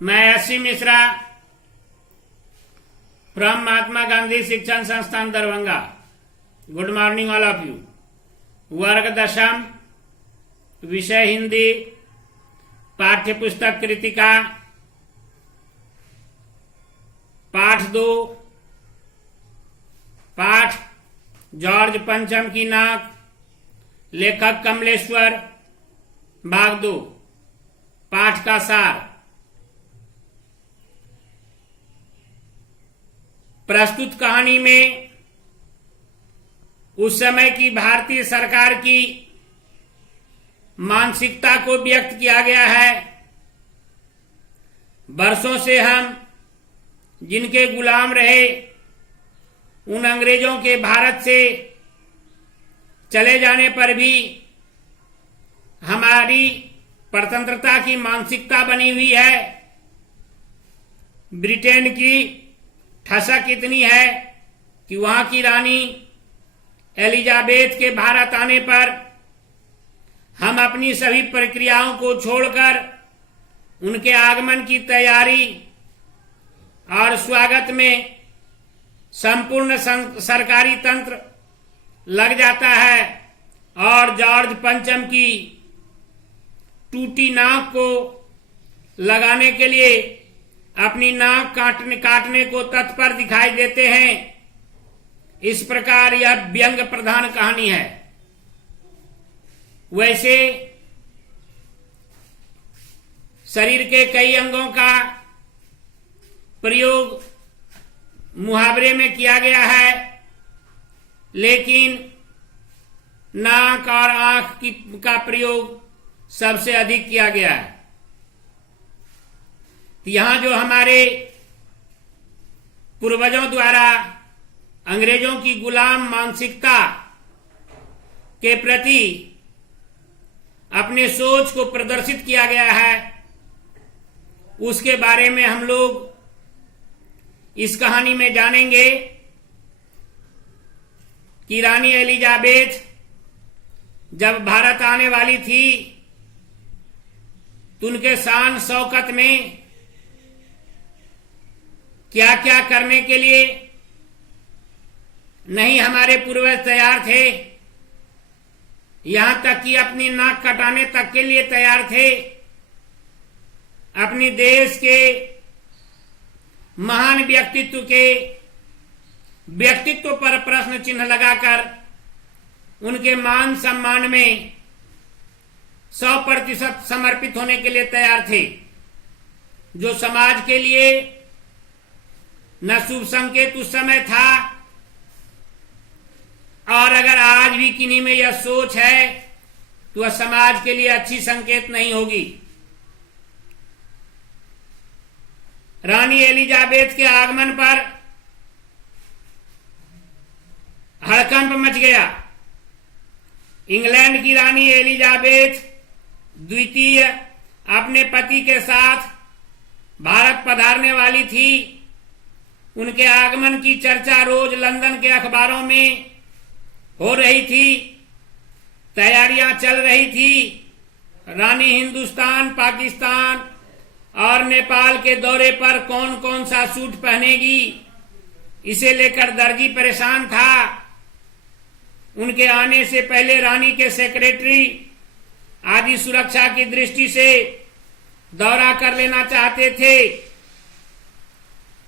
मैं SC. Mishra from Mahatma Gandhi शिक्षण संस्थान Darbhanga. Good morning all of you. वर्ग दशम, विषय हिंदी, पाठ्य पुस्तक कृतिका, पाठ 2, पाठ जॉर्ज पंचम की नाक, लेखक कमलेश्वर, भाग 2। पाठ का सार। प्रस्तुत कहानी में उस समय की भारतीय सरकार की मानसिकता को व्यक्त किया गया है। वर्षों से हम जिनके गुलाम रहे, उन अंग्रेजों के भारत से चले जाने पर भी हमारी स्वतंत्रता की मानसिकता बनी हुई है। ब्रिटेन की ठसक इतनी है कि वहां की रानी एलिजाबेथ के भारत आने पर हम अपनी सभी प्रक्रियाओं को छोड़कर उनके आगमन की तैयारी और स्वागत में संपूर्ण सरकारी तंत्र लग जाता है और जॉर्ज पंचम की टूटी नाक को लगाने के लिए अपनी नाक काटने को तत्पर दिखाई देते हैं। इस प्रकार यह व्यंग्य प्रधान कहानी है। वैसे शरीर के कई अंगों का प्रयोग मुहावरे में किया गया है, लेकिन नाक और आंख का प्रयोग सबसे अधिक किया गया है। यहां जो हमारे पूर्वजों द्वारा अंग्रेजों की गुलाम मानसिकता के प्रति अपने सोच को प्रदर्शित किया गया है, उसके बारे में हम लोग इस कहानी में जानेंगे कि रानी एलिजाबेथ जब भारत आने वाली थी तो उनके शान शौकत में क्या क्या करने के लिए नहीं हमारे पूर्वज तैयार थे, यहां तक कि अपनी नाक कटाने तक के लिए तैयार थे। अपनी देश के महान व्यक्तित्व पर प्रश्न चिन्ह लगाकर उनके मान सम्मान में 100% समर्पित होने के लिए तैयार थे, जो समाज के लिए न शुभ संकेत उस समय था, और अगर आज भी किन्हीं में यह सोच है तो वह समाज के लिए अच्छी संकेत नहीं होगी। रानी एलिजाबेथ के आगमन पर हड़कंप मच गया। इंग्लैंड की रानी एलिजाबेथ द्वितीय अपने पति के साथ भारत पधारने वाली थी। उनके आगमन की चर्चा रोज लंदन के अखबारों में हो रही थी। तैयारियां चल रही थी। रानी हिंदुस्तान, पाकिस्तान और नेपाल के दौरे पर कौन कौन सा सूट पहनेगी, इसे लेकर दर्जी परेशान था। उनके आने से पहले रानी के सेक्रेटरी आदि सुरक्षा की दृष्टि से दौरा कर लेना चाहते थे।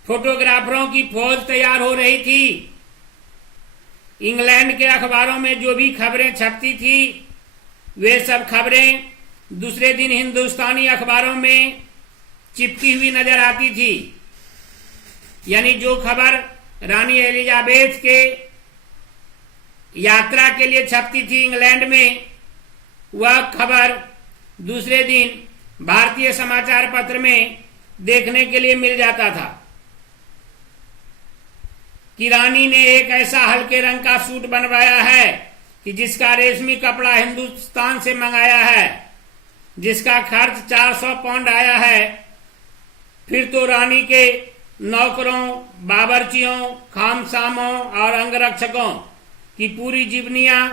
फोटोग्राफरों की फौज तैयार हो रही थी। इंग्लैंड के अखबारों में जो भी खबरें छपती थी, वे सब खबरें दूसरे दिन हिंदुस्तानी अखबारों में चिपकी हुई नजर आती थी। यानी जो खबर रानी एलिजाबेथ के यात्रा के लिए छपती थी इंग्लैंड में, वह खबर दूसरे दिन भारतीय समाचार पत्र में देखने के लिए मिल जाता था कि रानी ने एक ऐसा हल्के रंग का सूट बनवाया है कि जिसका रेशमी कपड़ा हिंदुस्तान से मंगाया है, जिसका खर्च 400 पाउंड आया है। फिर तो रानी के नौकरों, बावर्चियों, खामसामों और अंगरक्षकों की पूरी जीवनियां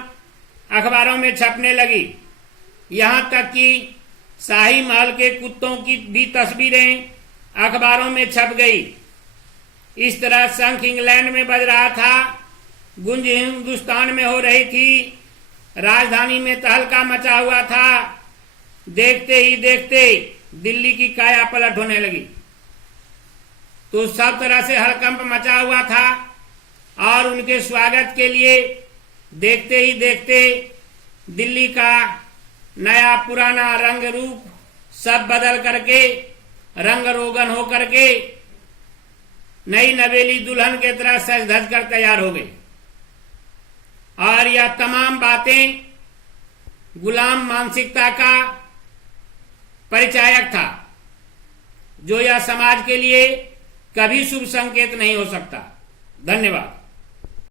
अखबारों में छपने लगी। यहां तक कि शाही महल के कुत्तों की भी तस्वीरें अखबारों में छप गई। इस तरह शंख इंग्लैंड में बज रहा था, गुंज हिंदुस्तान में हो रही थी, राजधानी में तहलका मचा हुआ था। देखते ही देखते दिल्ली की काया पलट होने लगी। तो सब तरह से हड़कंप मचा हुआ था और उनके स्वागत के लिए देखते ही देखते दिल्ली का नया पुराना रंग रूप सब बदल करके रंग रोगन हो करके नई नवेली दुल्हन के तरह सज धज कर तैयार हो गई। और यह तमाम बातें गुलाम मानसिकता का परिचायक था, जो यह समाज के लिए कभी शुभ संकेत नहीं हो सकता। धन्यवाद।